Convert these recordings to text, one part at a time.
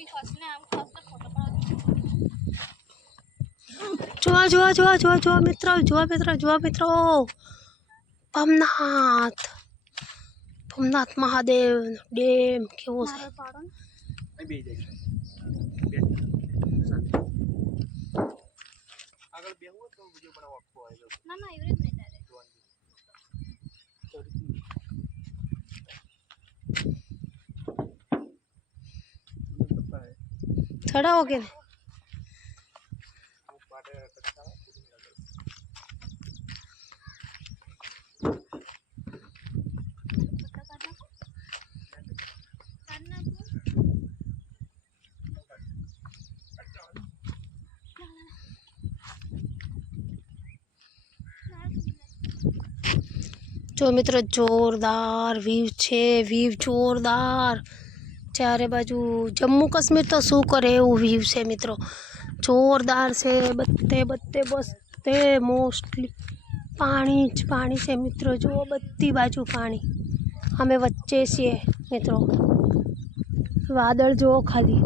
જો મિત્રો ભવનાથ મહાદેવ ડેમ કેવો છે। खड़ा हो गए जो मित्र जोरदार व्यू छे व्यू जोरदार चारे बाजू जम्मू काश्मीर तो शू करे एवं व्यू है मित्रों जोरदार से बत्ते बत्ते बसते मोस्टली पानी ज पानी से मित्रों जो बत्ती बाजू पानी हमें वच्चे छे मित्रों वादळ जो खाली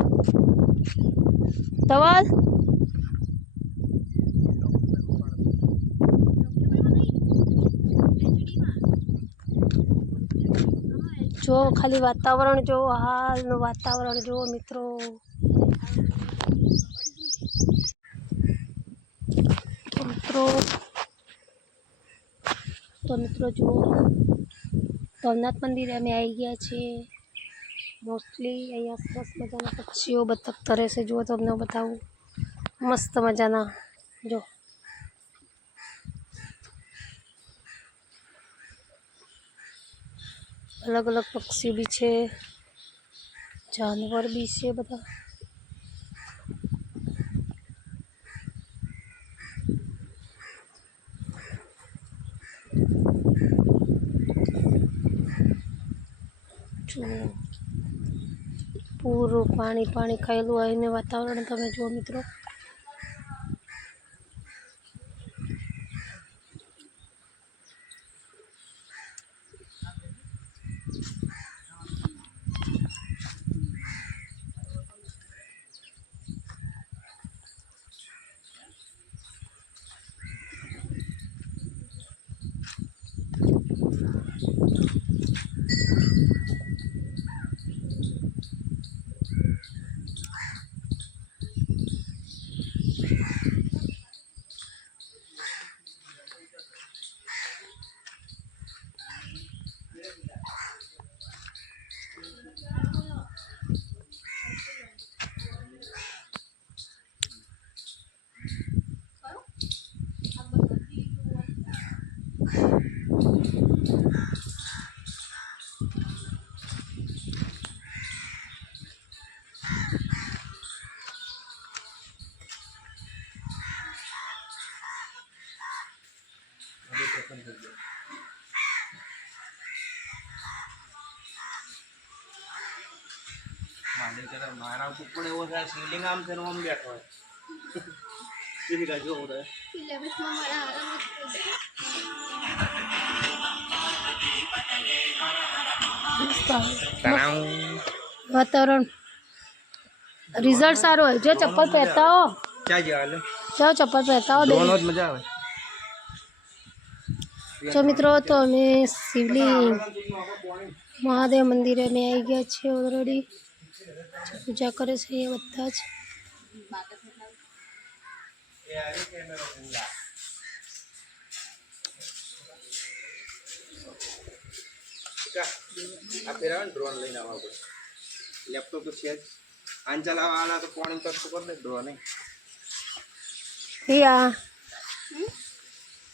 तवाल जो खाली वातावरण जो हाल नो वातावरण जो मित्रों तो मित्रों जो भवनाथ मंदिर में आई गया छे मोस्टली अँ सरस मजाना पक्षीओ बतक तरे से जो तमने बताऊँ मस्त मजाना जो अलग अलग पक्षी भी छे जानवर भी छे बता पूरु पानी पानी खायेलू आईने वातावरण तमे जो मित्रों मारा पण एवो થાય સીલિંગ આમ છે આમ બેઠો હોય સીધી કા જો હોય લેબસ માં મારા આરામ वातावरण रिजल्ट सारो है जो चप्पल पहनता हो क्या जाले जो चप्पल पहनता हो दोनों मजा आवे जो मित्रों तो हमें शिवलिंग महादेव मंदिर में आई गया छे ऑलरेडी पूजा करे छे ये बता ज आ फेरावन ड्रोन લઈને આવવા પડે લેપટોપ તો છે જ આન ચલાવવા આલા તો પાણી ટચ તો કર દે ड्रोन हे या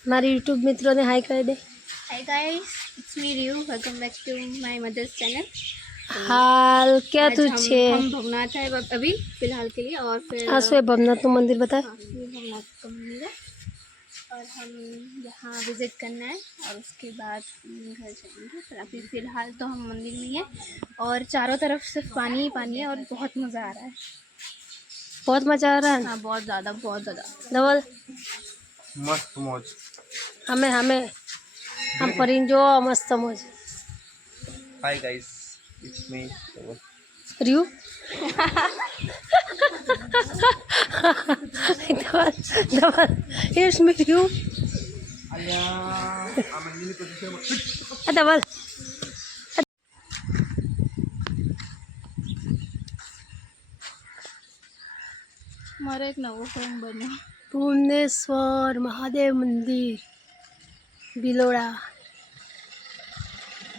हमारे YouTube मित्रों ने हाय कर दे। हाय गाइस, इट्स मी रियू, welcome back to my mother's channel. हाल क्या तू छे? हम भवनाथ है अभी फिलहाल के लिए और फिर आसवे भवनाथ मंदिर बता। हाँ, भवनाथ का मंदिर है और हम यहाँ विजिट करना है और उसके बाद घर जाएंगे। पर अभी फ़िलहाल तो हम मंदिर में हैं और चारों तरफ सिर्फ पानी ही पानी है और बहुत मज़ा आ रहा है। बहुत मज़ा आ रहा है। हाँ बहुत ज़्यादा डबल मस्त मौज हमें हम परिन जो मस्त मौज। हाय गाइस, इट्स मी रियू Here's me you. અહીંયા આ મંદિરની પોઝિશનમાં Double. મારો એક નવો ફોન બન્યો. ભુવનેશ્વર મહાદેવ મંદિર ભિલોડા.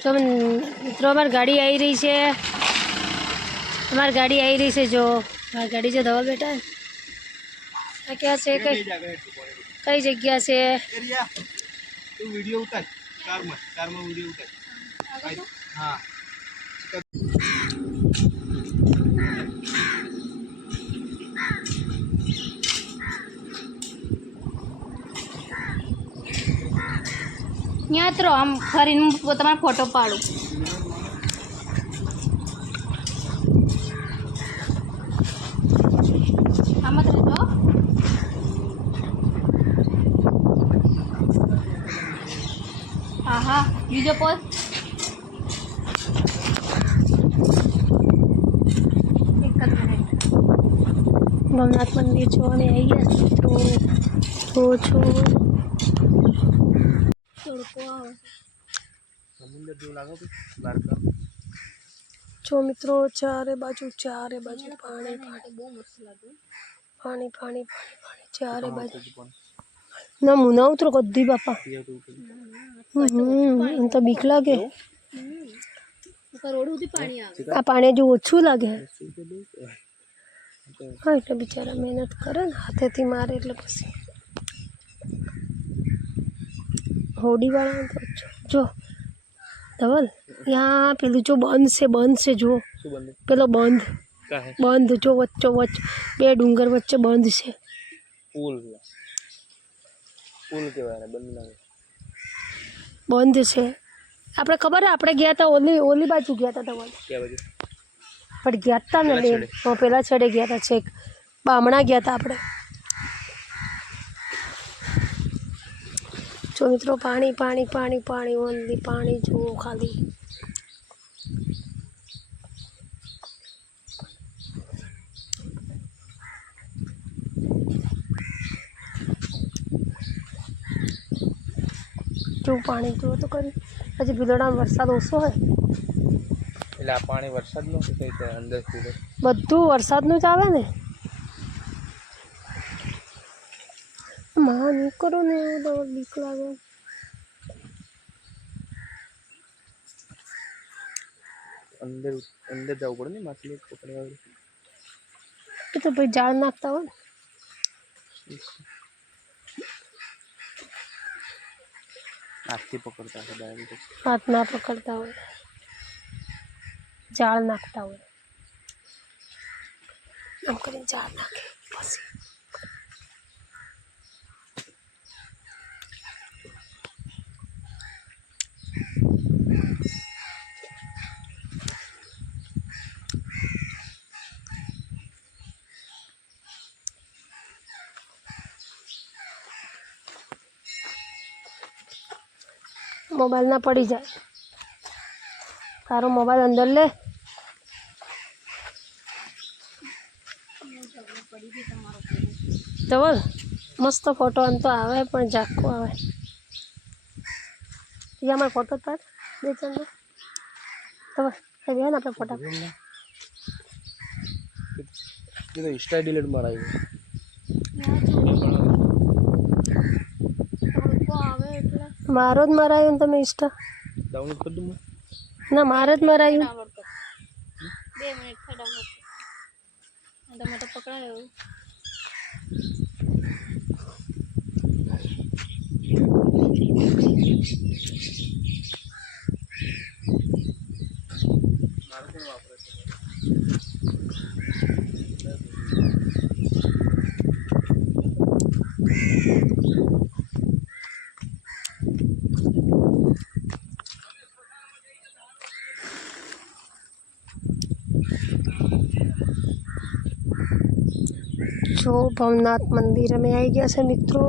જો મિત્રો અમારી ગાડી આવી રહી છે. અમારી ગાડી આવી રહી છે. જો મારી ગાડી જો ધવલ બેટા આ ક્યાં છે? કઈ જગ્યા છે? એરિયા તું વિડિયો ઉતાર કારમાં વિડિયો ઉતાર. હા ત્યાં તો આમ ફરીને તમારો ફોટો પાડું. આમાં તમે જો હા બીજો પોઝ. એક જ મિનિટ. ભવનાથ મંદિર જોવાને આવી ગયા મિત્રો. જો તડકો આવે. સમુદ્ર જેવું લાગે છે દ્વારકા. જો મિત્રો ચારે બાજુ પાણી બહુ મસ્ત લાગે. પાણી ચારે બાજુ. ના હું ના ઉતરો કદી બાપા. એમ તો બીક લાગે. રોડ સુધી પાણી આવે. આ પાણી જો ઓછું લાગે. હા એટલે બિચારા મહેનત કરે ને હાથેથી મારે એટલે પછી હોડીવાળા તો જો ધવલ ત્યાં પેલું જો બંધ છે જો પેલો બંધ જો વચ્ચે બે ડુંગર વચ્ચે બંધ છે. પુલ કહેવાય બંધ છે. આપણે ખબર આપણે ગયા હતા ઓલી બાજુ ગયા હતા ધવલ. પણ ગયા હતા ને પેલા છેડે ગયા હતા છેક બામણા ગયા હતા આપણે. જો મિત્રો પાણી ઓનલી પાણી જુઓ ખાલી. જો પાણી જુઓ તો કરી. હજી ભિલોડામાં વરસાદ ઓછો હોય એટલે આ પાણી વરસાદનું કે કઈ અંદર બધું વરસાદનું જ આવે ને. માં નહીં કરો ને એવું તો બીક લાગે. અંદર જવું પડે ને માછલી પકડવા. એ તો ભાઈ જાળ નાખતા હોય ને. હાથથી પકડતા હતા ડાયરેક્ટ. હાથ ના પકડતા હોય જાળ નાખતા હોય. આમ કરીને જાળ નાખે પછી મોબાઈલ ના પડી જાય. તારો મોબાઈલ અંદર લે. ધવલ મસ્ત ફોટો આમ તો આવે પણ ઝાંખો આવે. અમારો ફોટો તાર બે ચાલો ધવલ ને આપણે ફોટા ઇન્સ્ટા ડિલીટ મારાયું. મારો જ મરાયું ને તમે ઇન્સ્ટા ડાઉનલોડ કરી દઉં. ના મારે જ મરાયું. 2 મિનિટ થાય ડાઉનલોડ. તમે તો પકડાયો. જો ભવનાથ મંદિર અમે આવી ગયા છે મિત્રો.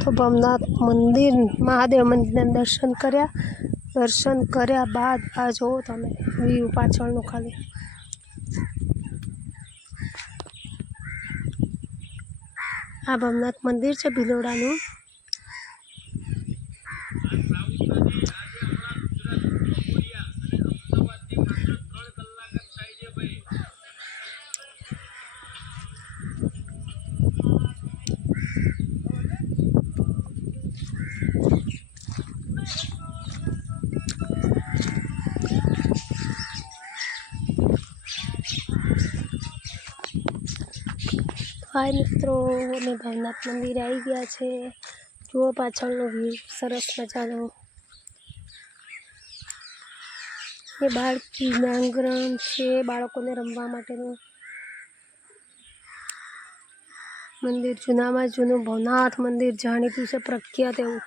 તો ભવનાથ મંદિર મહાદેવ મંદિરના દર્શન કર્યા બાદ આ જુઓ તમે વ્યૂ પાછળનું ખાલી. આ ભવનાથ મંદિર છે ભિલોડાનું. હાય મિત્રો, અમે ભવનાથ મંદિર આવી ગયા છે. જુઓ પાછળનો વ્યૂ સરસ મજાનો. એ બાળકી ક્રીડાંગણ છે, બાળકોને રમવા માટેનું મંદિર. જૂનામાં જૂનું ભવનાથ મંદિર જાણીતું છે, પ્રખ્યાત એવું.